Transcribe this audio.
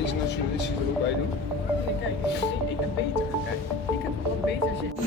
deze nationalistische er ook bij doen? Nee, kijk, ik heb beter. Kijk, ik heb wat beter zitten.